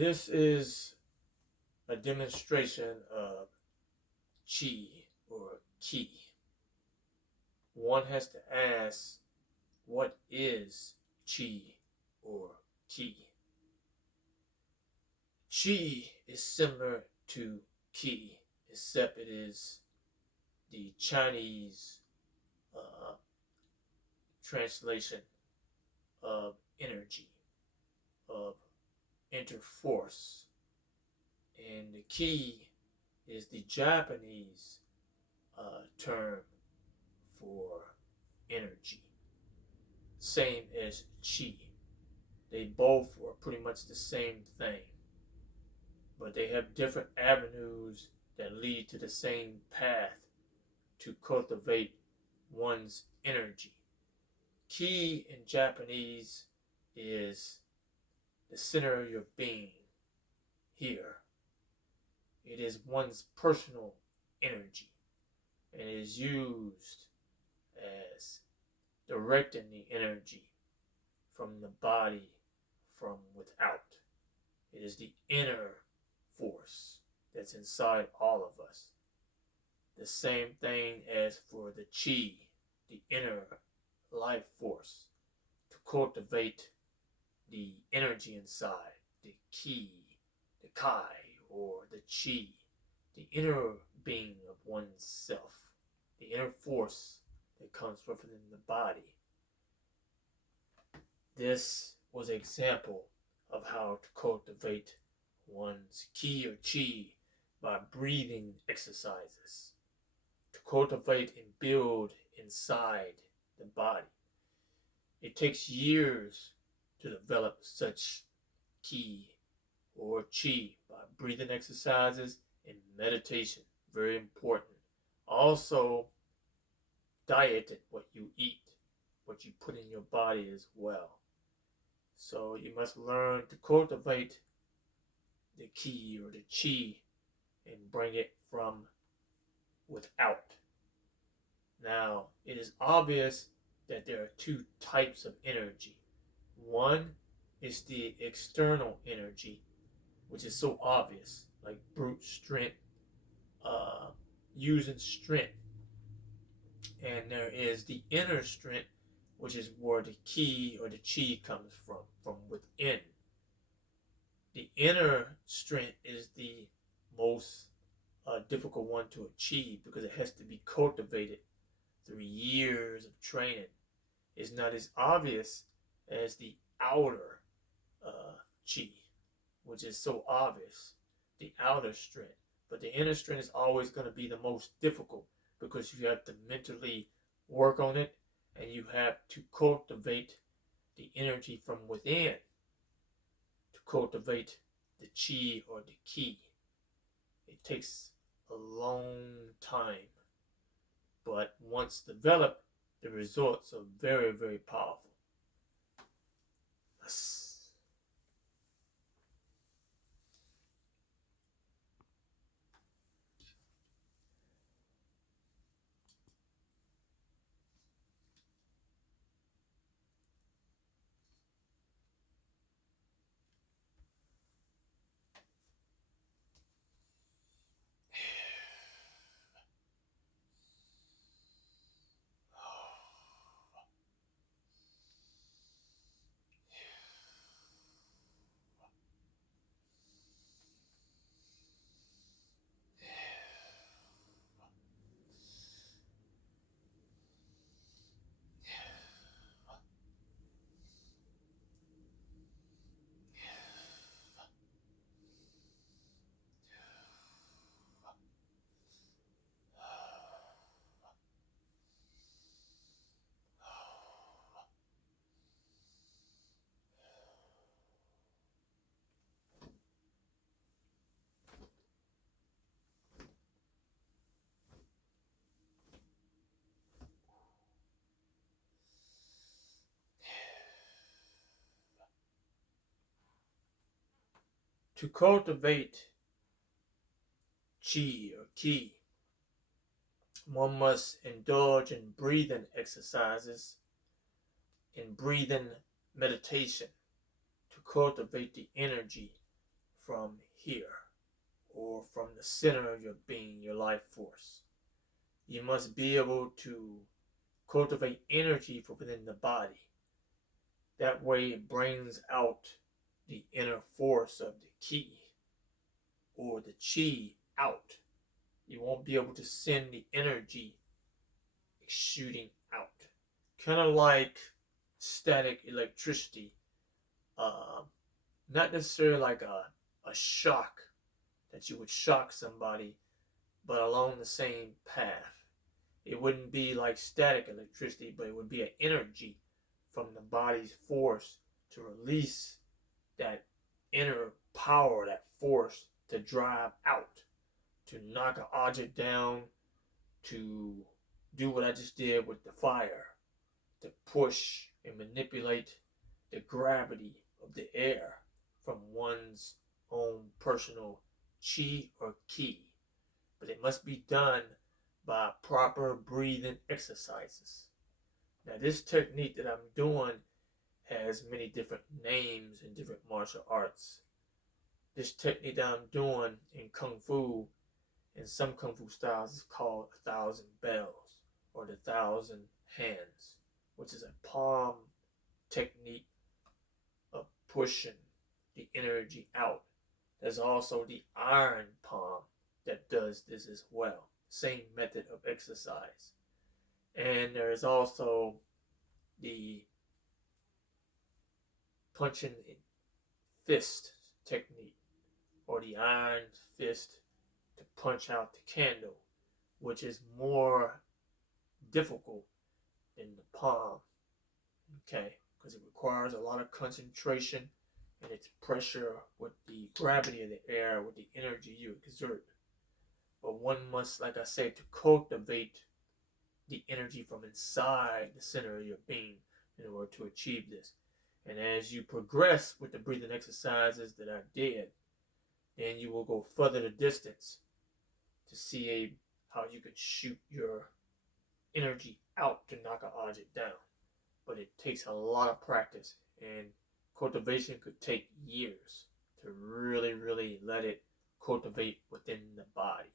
This is a demonstration of chi or ki. One has to ask, what is chi or ki? Chi is similar to ki, except it is the Chinese uh, translation of energy, of interforce. And the ki is the Japanese term for energy, same as chi. They both are pretty much the same thing, but they have different avenues that lead to the same path to cultivate one's energy. Ki in Japanese is the center of your being here. It is one's personal energy and it is used as directing the energy from the body from without. It is the inner force that's inside all of us. The same thing as for the chi, the inner life force, to cultivate the energy inside, the ki, the kai, or the chi, the inner being of oneself, the inner force that comes from within the body. This was an example of how to cultivate one's ki or chi by breathing exercises, to cultivate and build inside the body. It takes years to develop such ki or chi by breathing exercises and meditation. Very important. Also, diet what you eat, what you put in your body as well. So you must learn to cultivate the ki or the chi and bring it from without. Now, it is obvious that there are two types of energy. One is the external energy, which is so obvious, like brute strength, using strength. And there is the inner strength, which is where the ki or the chi comes from within. The inner strength is the most difficult one to achieve because it has to be cultivated through years of training. It's not as obvious as the outer chi, which is so obvious, the outer strength. But the inner strength is always going to be the most difficult because you have to mentally work on it and you have to cultivate the energy from within to cultivate the chi or the ki. It takes a long time, but once developed, the results are very, very powerful. To cultivate chi or ki, one must indulge in breathing exercises and breathing meditation to cultivate the energy from here, or from the center of your being, your life force. You must be able to cultivate energy from within the body. That way it brings out the inner force of the ki or the chi out. You won't be able to send the energy shooting out. Kind of like static electricity. Uh, Not necessarily like a shock that you would shock somebody, but along the same path. It wouldn't be like static electricity, but it would be an energy from the body's force to release that inner power, that force to drive out, to knock an object down, to do what I just did with the fire, to push and manipulate the gravity of the air from one's own personal chi or ki. But it must be done by proper breathing exercises. Now, this technique that I'm doing has many different names in different martial arts. This technique that I'm doing in Kung Fu, in some Kung Fu styles, is called 1,000 bells or the 1,000 hands, which is a palm technique of pushing the energy out. There's also the iron palm that does this as well. Same method of exercise. And there is also the punching fist technique, or the iron fist to punch out the candle, which is more difficult than the palm, okay, because it requires a lot of concentration and it's pressure with the gravity of the air, with the energy you exert. But one must, like I said, to cultivate the energy from inside the center of your being in order to achieve this. And as you progress with the breathing exercises that I did, then you will go further the distance to see how you can shoot your energy out to knock an object down. But it takes a lot of practice, and cultivation could take years to really let it cultivate within the body.